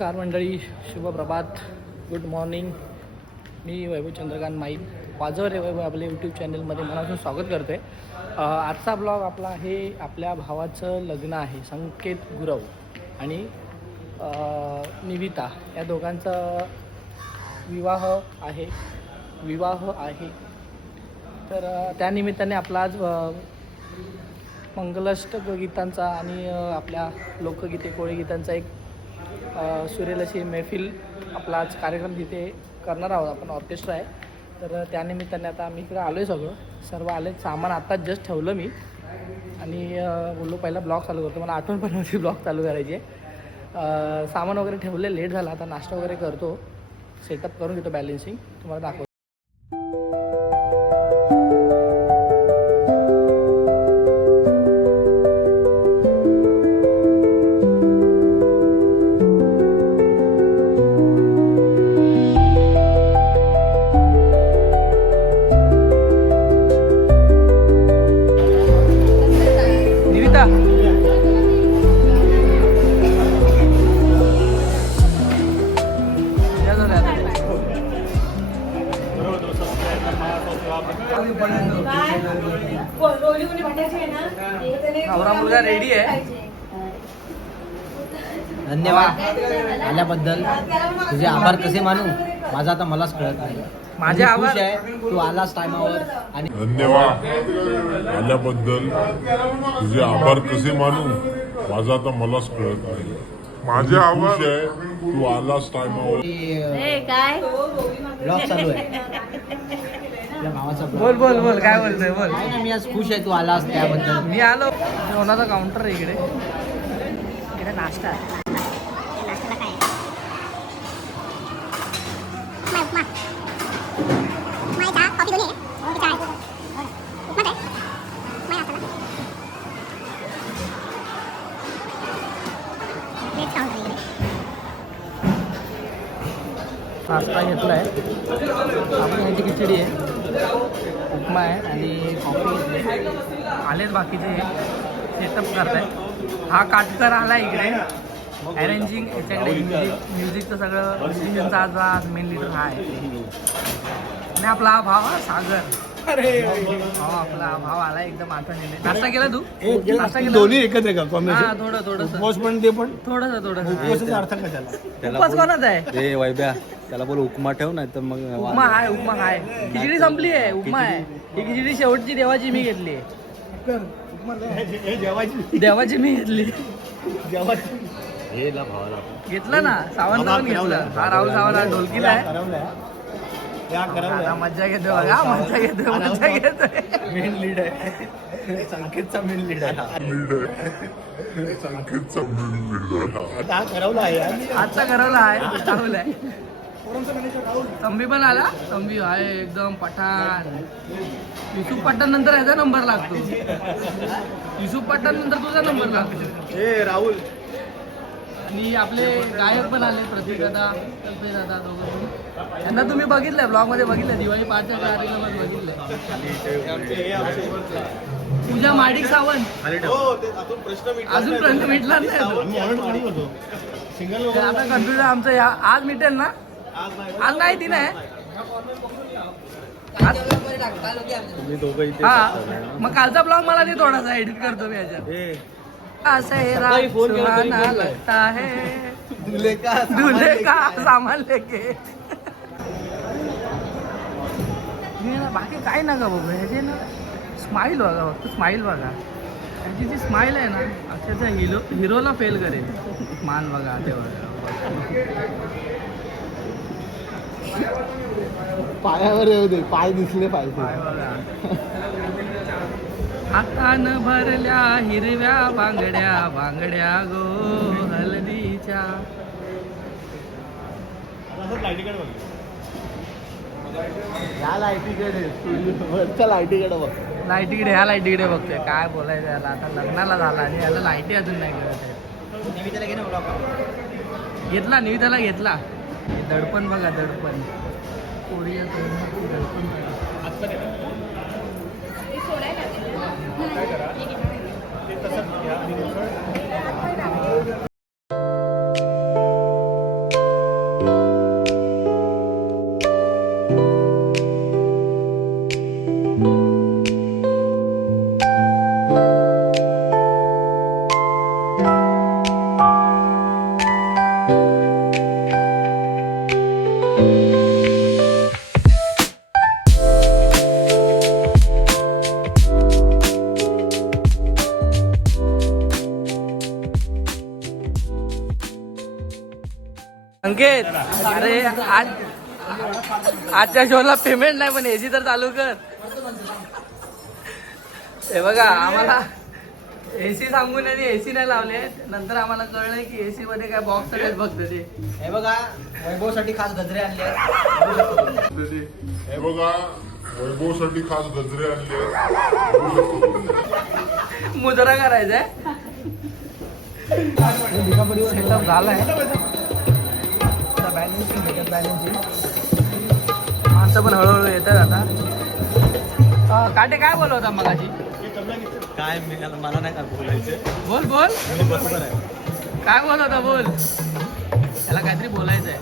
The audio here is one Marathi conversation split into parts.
नमस्कार मंडळी, शुभ प्रभात, गुड मॉर्निंग. मी वैभव चंद्रकांत माईक वाजव रे वैभव आपल्या यूट्यूब चॅनलमध्ये मनापासून स्वागत करतो आहे. आजचा ब्लॉग आपला आहे, आपल्या भावाचं लग्न आहे. संकेत गुरव आणि निविता या दोघांचा विवाह आहे. तर त्यानिमित्ताने आपला आज मंगलाष्टक गीतांचा आणि आपल्या लोकगीते कोळीगीतांचा एक सुरेल अशी मैफिल आपला आज कार्यक्रम तिथे करणार आहोत. आपण ऑर्केस्ट्रा आहे, तर त्यानिमित्ताने आता आम्ही इकडे आलो आहे. सर्व आले. सामान आत्ताच जस्ट ठेवलं मी आणि बोललो पहिला ब्लॉग चालू करतो. मला आठवण पण नव्हती ब्लॉग चालू करायची आहे. सामान वगैरे ठेवले, लेट झाला. आता नाश्ता वगैरे करतो, सेटअप करून घेतो, बॅलेन्सिंग तुम्हाला दाखवतो. नवरा मुलगा रेडी आहे. धन्यवाद आल्याबद्दल. तुझे आभार कसे मानू, माझा आता मलाच कळत नाही. माझे आभार आहे तू आलास टायमावर. आणि धन्यवाद आल्याबद्दल. तुझे आभार कसे मानू, माझा आता मलाच कळत नाही. माझे आभार आहे तू आलास टायमावर. काय ब्लॉग चालू आहे. भावाचा बोल बोल बोल काय बोलतोय बोल. मी आज खुश आहे तू आलास त्याबद्दल. मी आलो. जेवणाचा काउंटर आहे इकडे. इकडे नाश्ता नाश्ता घेतला आहे. आपण याची खिचडी आहे, उपमा आहे आणि कॉफी घेतली. आलेत बाकीचे सेटअप करतायत. हा काटकर आला इकडे अरेंजिंग. याच्याकडे म्युझिकचं सगळं म्युझिशियनचा आज मेन लीडर हा आहे. आणि आपला हा भाव सागर. आपला भाव आला एकदम आठवण येते. नाश्ता केला तू? नाश्ता केला? दोन्ही एकच आहे का हा, कॉम्बिनेशन? थोडंसं उपवास पण ते पण थोडंसं उपवासाचा अर्थ का त्याला? उपवास कोणाचा आहे? ते वैब्या त्याला बोल उपमा ठेव, नाही तर मग उपमा आहे. खिचडी संपली आहे, उपमा आहे. ही खिचडी शेवटची देवाची मी घेतली आहे. हे जेवायची देवाची मी घेतली. जेवायची हे ला भावाला घेतलं ना, सावंत पण घेतलं. हा राहुल सावंत ढोलकीला आहे. आता मज्जा घेतोय बघा, मज्जा घेतोय. मेन लीड आहे, संकेतचा मेन लीड आहे. हा ठरवला आहे आजचा ठरवला आहे, राहुल आहे. तंबी पण आला. तंबी आहे एकदम पठाण. युसुफ पठाण नंतर याचा नंबर लागतो. युसुफ पठाण नंतर तुझा नंबर लागतो. हे राहुल. आणि आपले गायक पण आले, प्रतीक दादा, कल्पेश दादा, दोघं. यांना तुम्ही बघितलंय ब्लॉग मध्ये, बघितलंय दिवाळी पाचच्या कार्यक्रमात बघितलंय. पूजा माडिक सावंत अजून मिटला नाही. आता कन्फ्युजन आमचं आज मिटेल ना? आज नाही ती नाही. तुम्ही दोघं इथे हा, मग कालचा ब्लॉग मला नाही, थोडासा एडिट करतो मी याच्यात. असं सुहाना लगता है दूल्हे का सामान लेके. बाकी काय ना ग बघू, ह्याचे ना स्माईल बघा, फक्त स्माईल बघा. ह्याची जी स्माईल आहे ना, अक्षरशः हिरोला फेल करेल. मान बघा ते बघा. पायावर येऊ दे, पाय दिसले पाहिजे. काय बघा. हातानं भरल्या हिरव्या बांगड्या, बांगड्या गो हलदीच्या. या लाईटीकडे, वरच्या लाईटीकडे बघ. लाईटीकडे, ह्या लाईटीकडे बघतोय. काय बोलायचं याला, आता लग्नाला झाला आणि याला लाईटी अजून नाही कळत आहे. निविदाला घेतला. दडपण बघा, दडपण. कोरिया दडपण बघा. अरे आज आजच्या शोला पेमेंट नाही पण एसी तर चालू कर. हे बघा आम्हाला एसी सांगून आणि एसी नाही लावले. नंतर आम्हाला कळलंय की एसी मध्ये काय बॉक्स आहेत फक्त ते. हे बघा वैभवसाठी खास गजरे आणले. हे बघा वैभवसाठी खास गजरे आणले. मुजरा करायचंय. सेटअप झालाय. बॅलन्सिंग माणसं पण हळूहळू येतात आता. काटे काय बोलवता मगाशी? काय मला नाही का बोलायचं. बोल बोल बरोबर आहे. काय बोलवता बोल. त्याला काहीतरी बोलायचंय.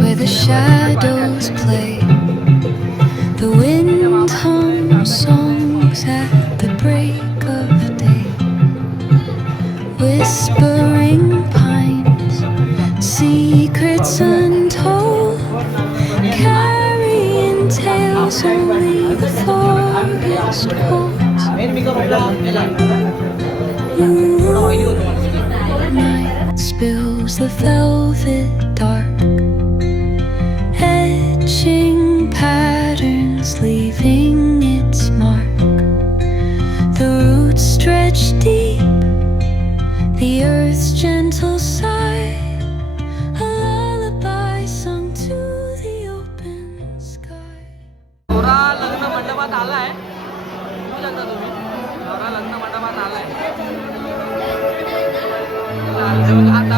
Where the shadows play, the wind hums songs at the break of day. Whispering pines, secrets untold, carrying tales only the forest holds. Night spills the velvet dark, etching patterns, leaving its mark. The roots stretch deep, the earth's gentle sigh, a lullaby sung to the open sky. नवरा लग्न मंडपात आलाय. कुठे जाता तुम्ही? नवरा लग्न मंडपात आलाय. आता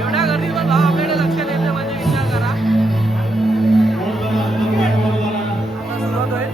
एवढ्या गर्दीत पण भाव आपल्याकडे लक्ष द्यायचं म्हणजे विचार करा. आता सुरुवात होईल.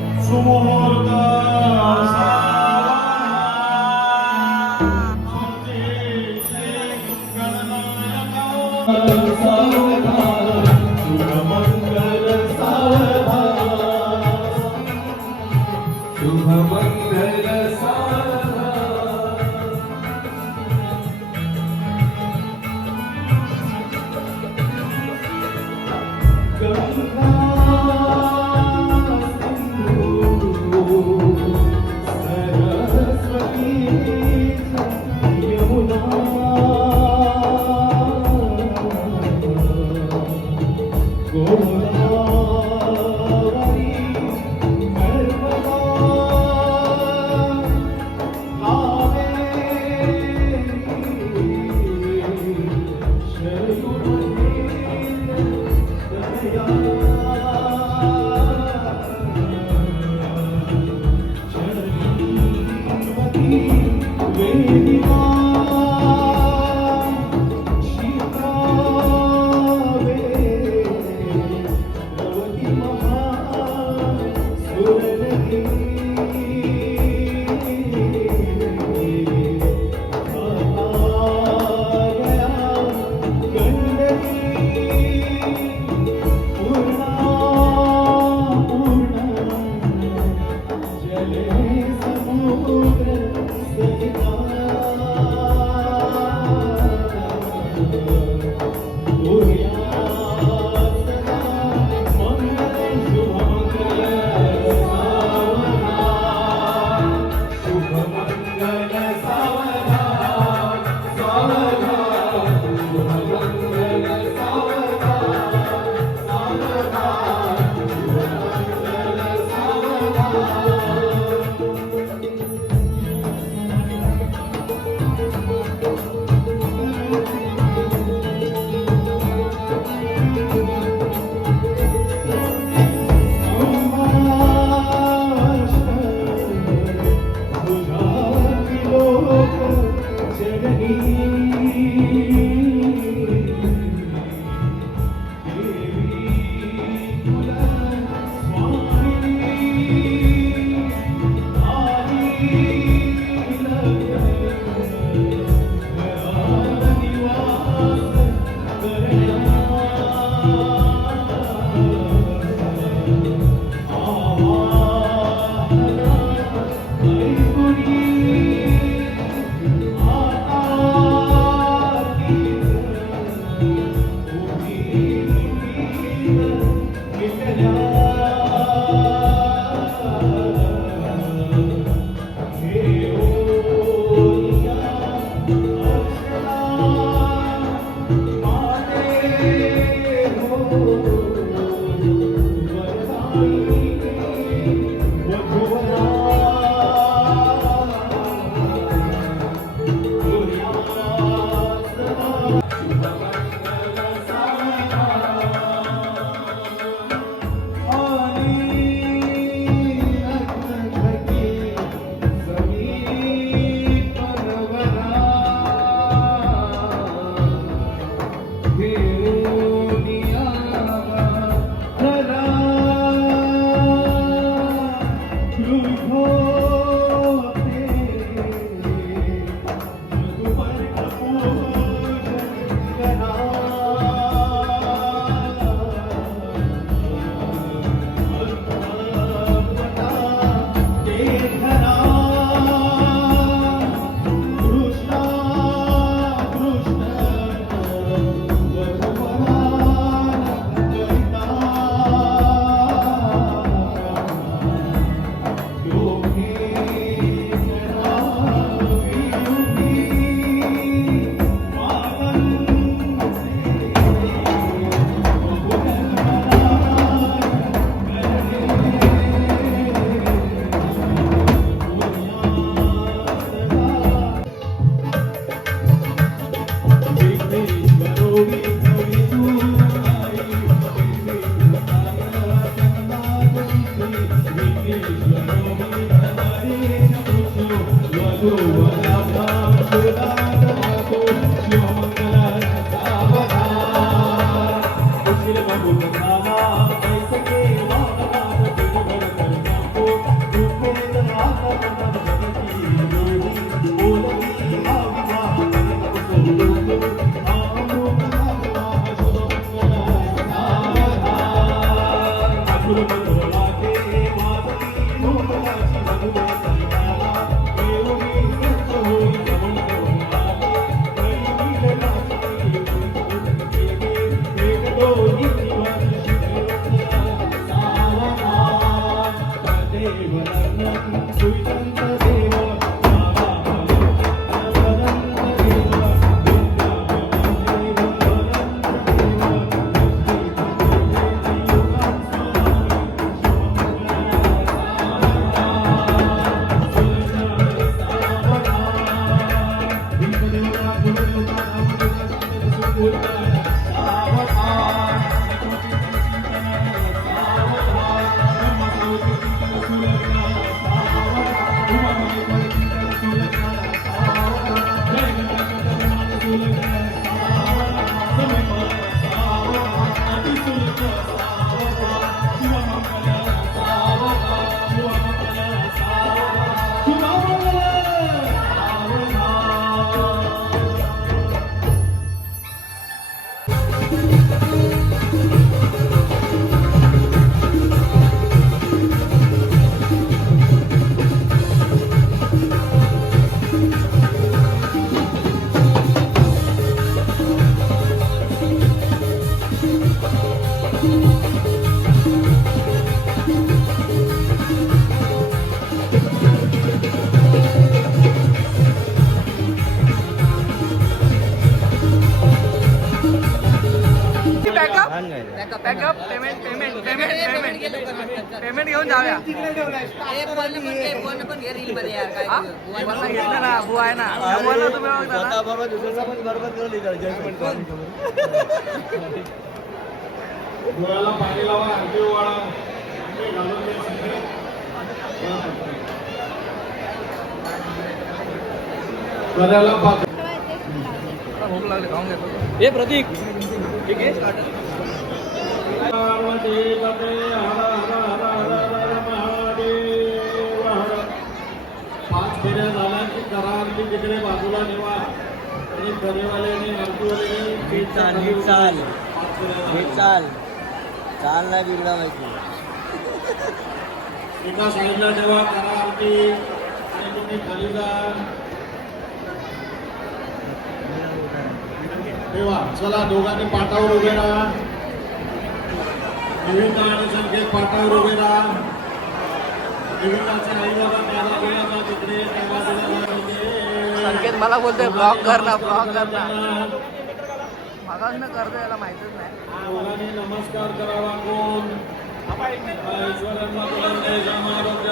बॅकअप पेमेंट घेऊन जाऊया. मला घेतलं ना बुवा आहे ना बुवाला तुम्ही डोळ्याला पाणी लावा, आणखी ओवाळा, घालून भूक लागली खाऊन घेतो. हे प्रतीक ठीक आहे. पाच फेऱ्या झाल्या की करा आरती तिकडे बाजूला नेवा आणि फेरेवाल्याने आरतीवाल्याने चाल नाही बिघडा माहिती. एका साईडला ठेवा करा आरती आणि तुम्ही खाली जा ठेवा. चला दोघांनी पाटावर उभे राहा. निविंदा आणि संकेत पाटावर उभे राहा. निविंदाचे आई बाबा त्या बाजूला जा, तिकडे त्या बाजूला जा. संकेत मला बोलतोय ब्लॉग कर ना ब्लॉग कर ना. मागास करतो याला माहितच नाही. दोघांनी नमस्कार करावा. कोण ईश्वरांना आरोग्य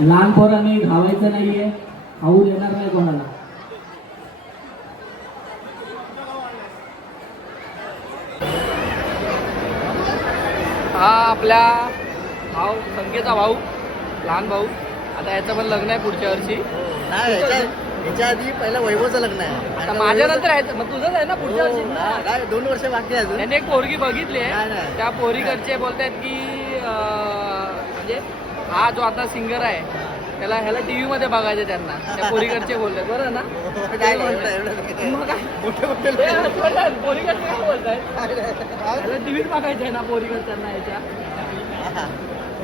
लहान पोरांनी धावायचं नाहीये. खाऊ देणार नाही कोणाला. हा आपल्या भाऊ संकेतचा भाऊ लहान भाऊ. आता याचं पण लग्न आहे पुढच्या वर्षी. याच्या आधी पहिला वैभवचं लग्न आहे. आता माझ्या नंतर आहे मग तुझंच आहे ना पुढच्या वर्षी. काय 2 वर्ष बाकी आहे अजून. त्याने एक पोरगी बघितली नाही, आहे. नाही. त्या पोरीकडचे बोलतायत की म्हणजे हा जो आता सिंगर आहे ह्याला टीव्ही मध्ये बघायचे त्यांना त्या पोरीकडचे बोलतात बरं ना मग काय? पोरीकडचे काय बोलताय ह्याला टीव्हीत बघायचे ना पोरीकडच्यांना याच्या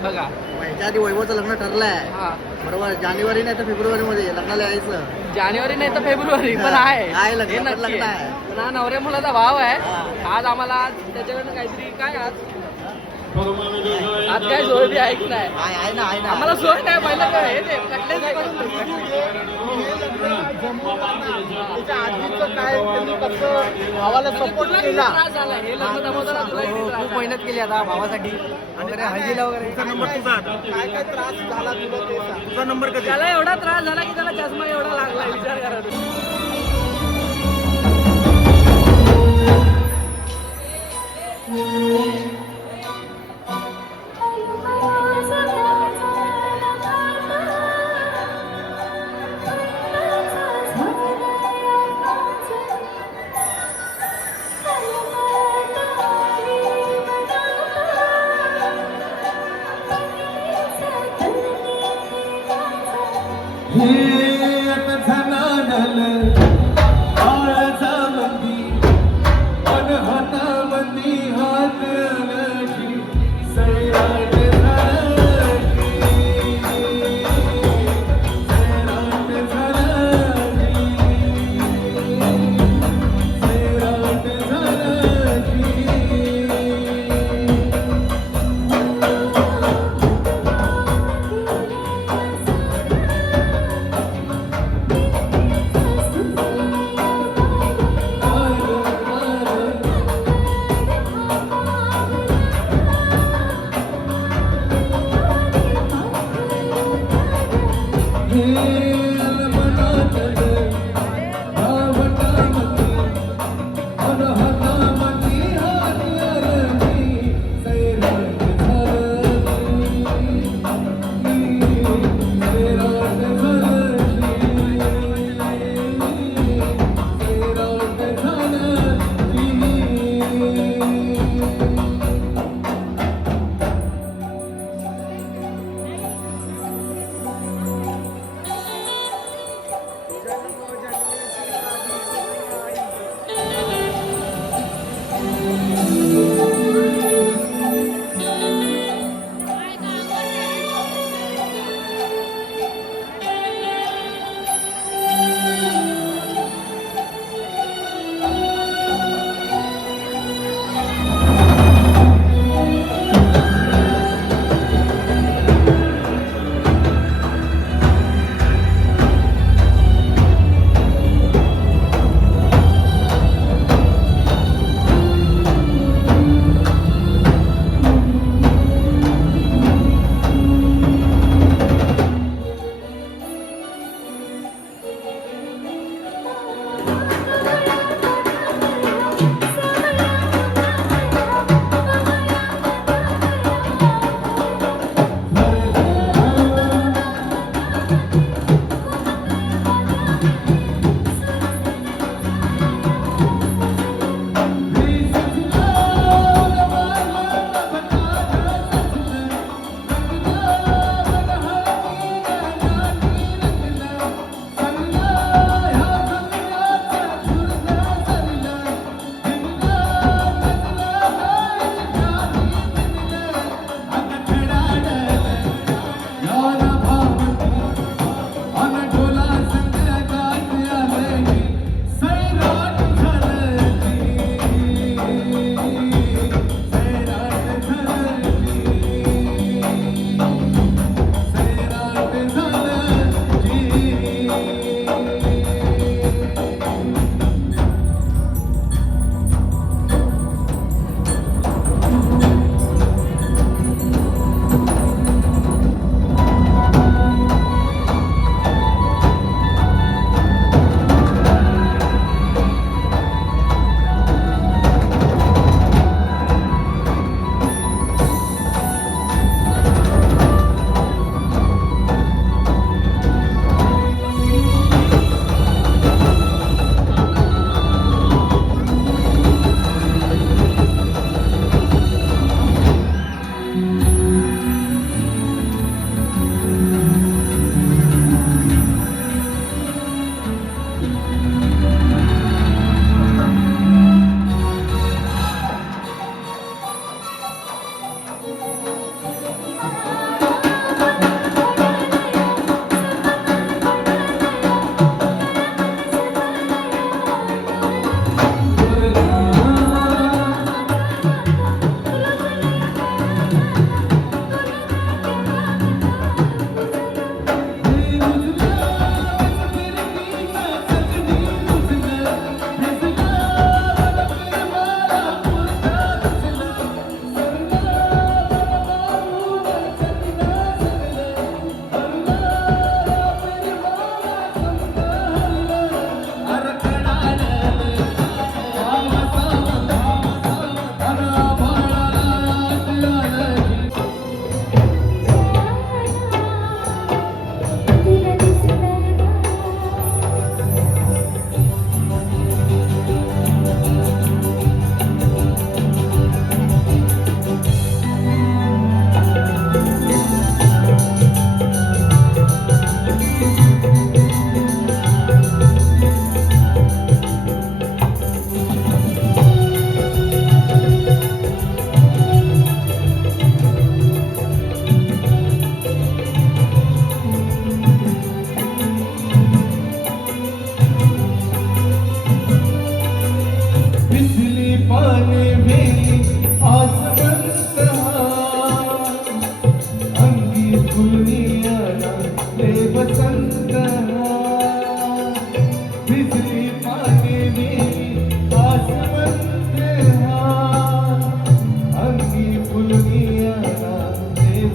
बघा याच्या आधी वैभवचं लग्न ठरलंय हा बरोबर जानेवारी नाही तर फेब्रुवारी मध्ये लग्नाला यायचं जानेवारी नाही तर फेब्रुवारी पण आहे आहे लग्न, हे पण नक्की लग्न आहे. आहे. पण हा नवऱ्या मुलाचा भाव आहे आज आम्हाला त्याच्याकडनं काहीतरी काय आज काय सोय बी ऐक नाही आहे ना आम्हाला सोय नाही पहिलं काय हे ते कटलेच भावाला सपोर्ट केला त्रास झाला हे लग्न जमवताना तुला किती त्रास खूप झाला? मेहनत केली आता भावासाठी वगैरे हळदीला वगैरे काय त्रास झाला तुला ते सांग. त्याला एवढा त्रास झाला की त्याला चष्मा एवढा लागला विचार करा तुम्ही.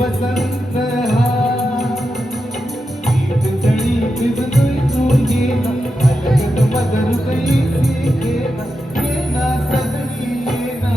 वसंत हा जणी भिजतोय तू ये मदर कैसी ये ना सजनी ये ना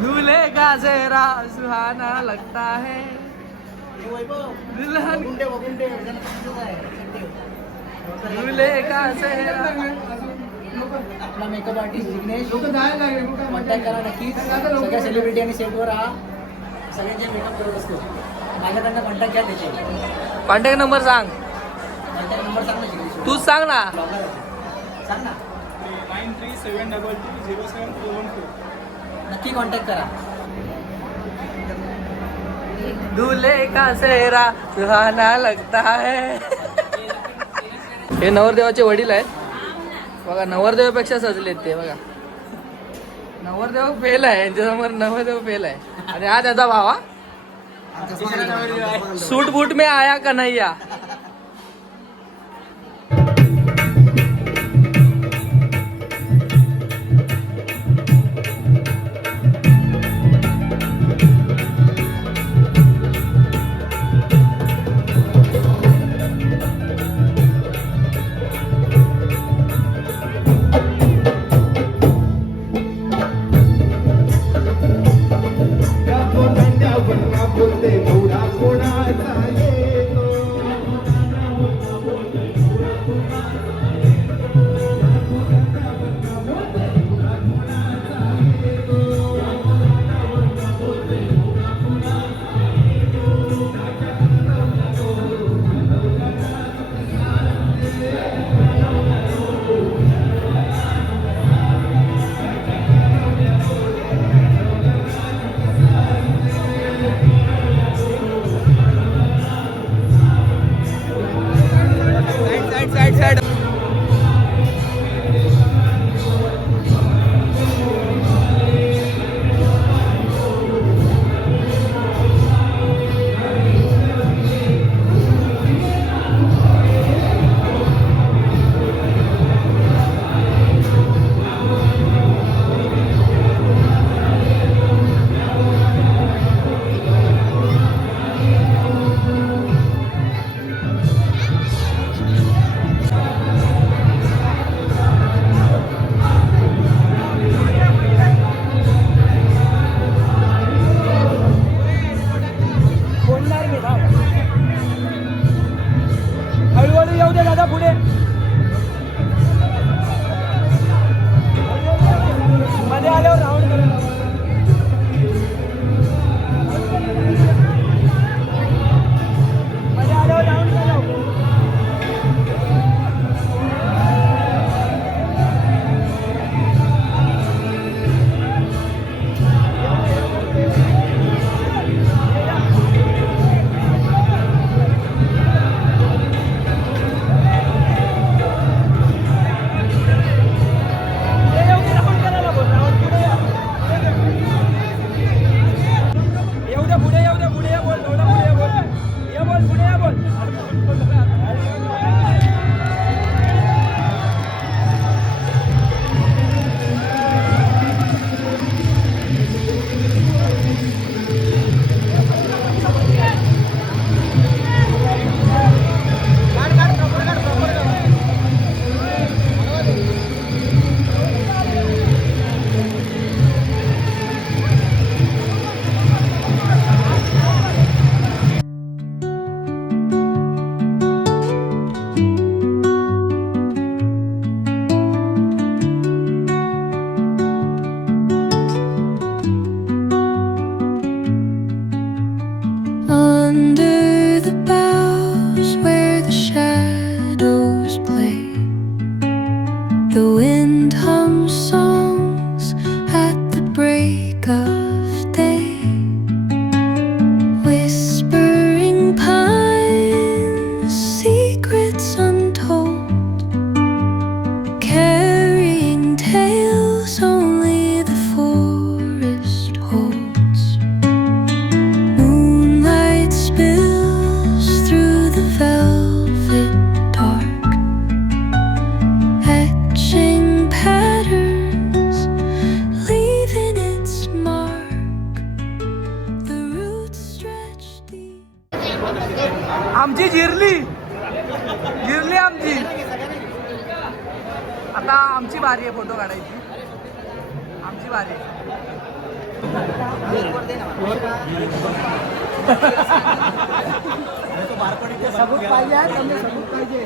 दूल्हे का चेहरा सुहाना लगता है दुल्हन दूल्हे का चेहरा. आपला मेकअप आर्टिस्ट जिग्नेश कॉन्टॅक्ट करा नक्कीच. सगळ्या सेलिब्रिटी आणि सेटवर हा सगळ्यांचे मेकअप करत असतो. माझ्याकडनं कॉन्टॅक्ट घ्या त्याचे. कॉन्टॅक्ट नंबर सांग. कॉन्टॅक्ट नंबर सांग ना जिग्नेश. तूच सांग ना. सांग ना. 9372207412. नक्की कॉन्टॅक्ट करा. दूल्हे का चेहरा सुहाना लगता है. हे नवरदेवाचे वडील आहेत बघा. नवरदेवापेक्षा सजलेत ते बघा. नवरदेव फेल आहे यांच्यासमोर. नवरदेव फेल आहे आणि हा त्याचा भावा सूट बूट में आया कन्हैया. गिरली आमची. आता आमची बारी आहे फोटो काढायची. आमची बारी आहे. सबूत पाहिजे आहे, कमी सबूत पाहिजे.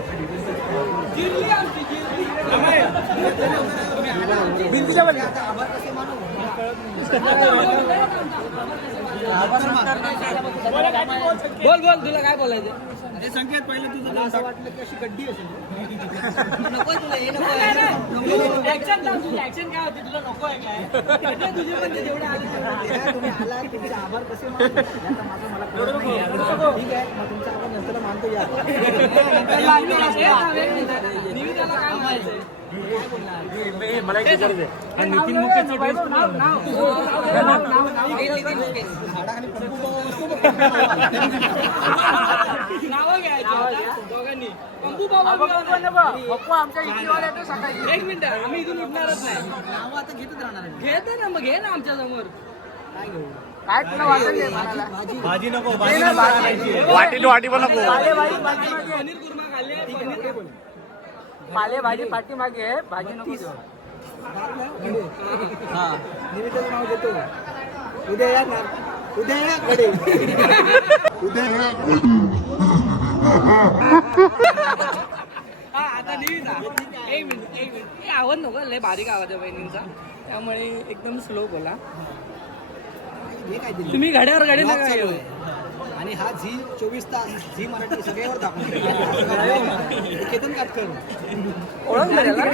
भिंतीच्या वर आता आभार कसे मानू? बोल बोल तुला काय बोलायचं. संकेत पहिले तुझं मला असं वाटलं की अशी गड्डी असेल. नको तुला हे नको ऍक्शन काय होती तुला नको आहे काय तुझे पण जेवढे आले तुम्ही आला तुमचे आभार कसे मानू? आता माझं मला कळत नाही. ठीक आहे मग तुमचा आभार नंतर मानतो या. मला एक विचारायचं आहे. नितीन मुकेशचं ड्रेस नावं घ्यायचं दोघांनी. पंपू बाबा पप्पू आमच्या इकडे येतो सकाळी. एक मिनिट आम्ही इथून उठणारच नाही. नावं आता घेतच राहणार आहे. घेतो ना मग घे ना आमच्या समोर. काय घेऊ? काय तुला वाटत भाजी नको वाटी वाटी पण नको. पनीर कुर्मा खाल्ले. पालेभाजी पाठीमागे आहे, भाजी नको देऊ. हा निमित्ताचं नाव देतो. उद्या या ना. उद्या या कडे. हा आता निविदा एक मिनिट हे आवाज नको लय बारीक आवाज आहे बहिणींचा, त्यामुळे एकदम स्लो बोला. हे काय दिलं? तुम्ही घड्यावर गाडी नका चालू येऊ. आहे. आणि हा झी 24 तास झी मराठी सगळ्यावर दाखवतो. केतन काटकर ओळखलं त्याला?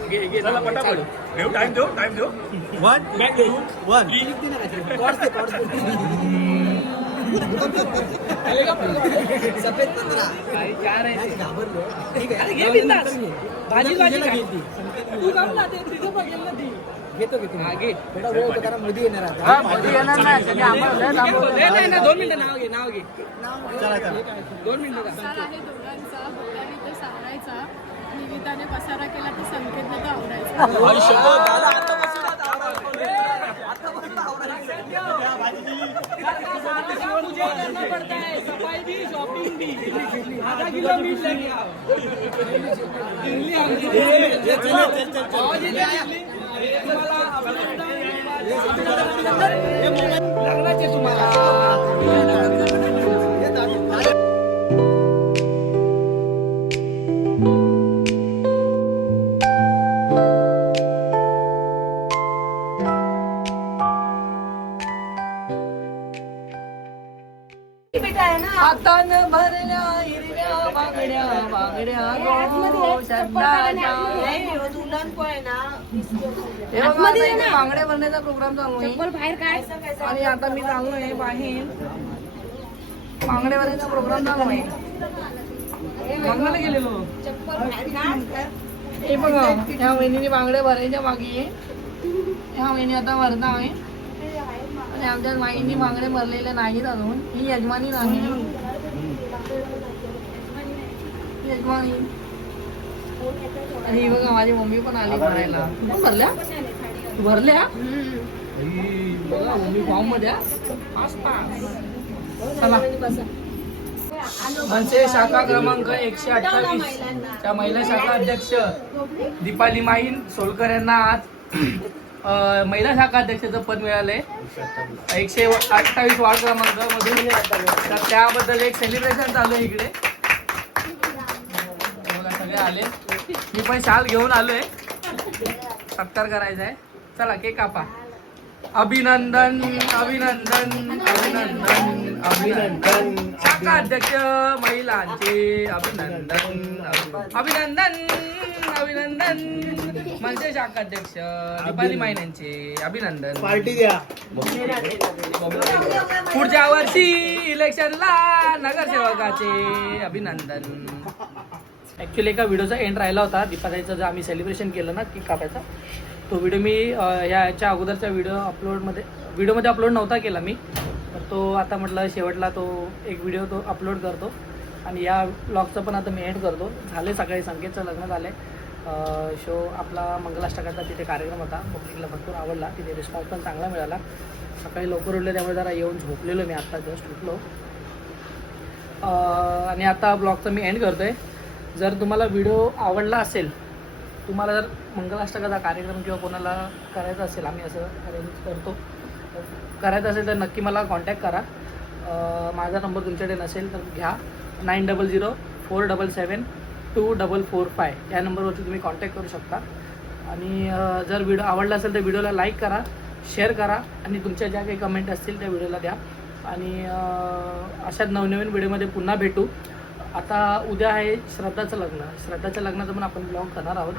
तिकडे गेला. चला पटापट देऊ टाइम देऊ वन लिख दे ना काहीतरी. कॉर्ड्स दे, कॉर्ड्स दे. सफेद पंधरा. काही चार आहे. नाही, घाबरलो. ठीक आहे. अरे घे बिंदास. भाजी तुझ्याला भाजी घेईल ती. तू जाऊ ना ते तिथं बघेल ना ती. घेतो घेतो. हा, घे. बेटा वेळ होतो कारण मोदी येणार आता. नाही, नाही, 2 मिनिटं नाव घे 2 मिनिटं पसारा आहे दोघांचा. बोलल्याने तो सारायचा. निविदाने पसारा केला तर संकेतला तर आवडायचा. मुझे करना पड़ता है, सफाई भी शॉपिंग भी. आधा किलो मीठ लेके आओ. दिल्ली आमची. भावाजी ते दिल्ली. तुम्हाला लग्नाचे तुम्हाला. हातानं भरल्या हिरव्या बांगड्या बांगड्या बांगड्या भरण्याचा प्रोग्राम चालू आहे. आणि आता मी चाललो आहे बाहेर. बांगड्या भरण्याचा प्रोग्राम चालू आहे. बांगड्याला गेलेलो. हे बघा ह्या वहिनीने बांगड्या भरायच्या बाकी. ह्या वहिनी आता भरता आहे. आणि आमच्या माईंनी बांगडे भरलेले नाहीत अजून. ही यजमानी नाही. यजमानी. आणि ही बघा माझी मम्मी पण आली भरायला. तू पण भरल्या? तू भरल्या? बघा मम्मी फॉर्म मध्ये. चला मनसे शाखा क्रमांक 128 च्या महिला शाखा अध्यक्ष दीपाली माईन सोलकर यांना आज महिला शाखा अध्यक्षाचं पद मिळालंय 128 वार्ड क्रमांक मधून. तर त्याबद्दल एक सेलिब्रेशन चालू आहे इकडे. सगळे आले. मी पण शाल घेऊन आलोय. सत्कार करायचा आहे. चला केक कापा. अभिनंदन अभिनंदन अभिनंदन अभिनंदन. शाखा अध्यक्ष महिलांचे अभिनंदन अभिनंदन अभिनंदन. मनसे शाखा अध्यक्ष दीपाली माईन यांचे अभिनंदन. पार्टी द्या. पुढच्या वर्षी इलेक्शनला नगरसेवकाचे अभिनंदन. ॲक्च्युली एका व्हिडिओचा एंड राहिला होता. दीपाताईचं जे आम्ही सेलिब्रेशन केलं ना केक कापायचा, तो व्हिडिओ मी याच्या अगोदरच्या व्हिडिओमध्ये अपलोड नव्हता केला मी. तर तो आता म्हटलं शेवटला तो एक व्हिडिओ तो अपलोड करतो. आणि या ब्लॉगचं पण आता मी एंड करतो. झाले सकाळी संकेतचं लग्न झालं आहे. शो आपला मंगलाष्टकाचा तिथे कार्यक्रम होता. पब्लिकला भरपूर आवडला. तिथे रिस्पॉन्स पण चांगला मिळाला. सकाळी लवकर उठले त्यामुळे जरा येऊन झोपलेलो मी. आत्ता जस्ट उठलो. आणि आता ब्लॉगचा मी एंड करतो आहे. जर तुम्हाला व्हिडिओ आवडला असेल, तुम्हाला जर मंगलाष्टकाचा कार्यक्रम किंवा कोणाला करायचा असेल, आम्ही असं अरेंज करतो, करायचं असेल तर नक्की मला कॉन्टॅक्ट करा. माझा नंबर तुमच्याकडे नसेल तर घ्या, 9007772445 या नंबरवरती तुम्ही कॉन्टॅक्ट करू शकता. आणि जर व्हिडिओ आवडला असेल तर व्हिडिओला लाईक करा, शेअर करा आणि तुमच्या ज्या काही कमेंट असतील त्या व्हिडिओला द्या. आणि अशाच नवनवीन व्हिडिओमध्ये पुन्हा भेटू. आता उद्या आहे श्रद्धाचं लग्न, श्रद्धाच्या लग्नाचं पण आपण ब्लॉग करणार आहोत.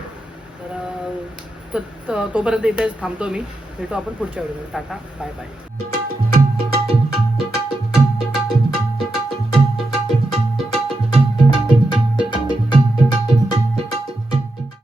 तर तोपर्यंत इथेच थांबतो मी. भेटू आपण पुढच्या व्हिडिओमध्ये. Ta ta, bye bye.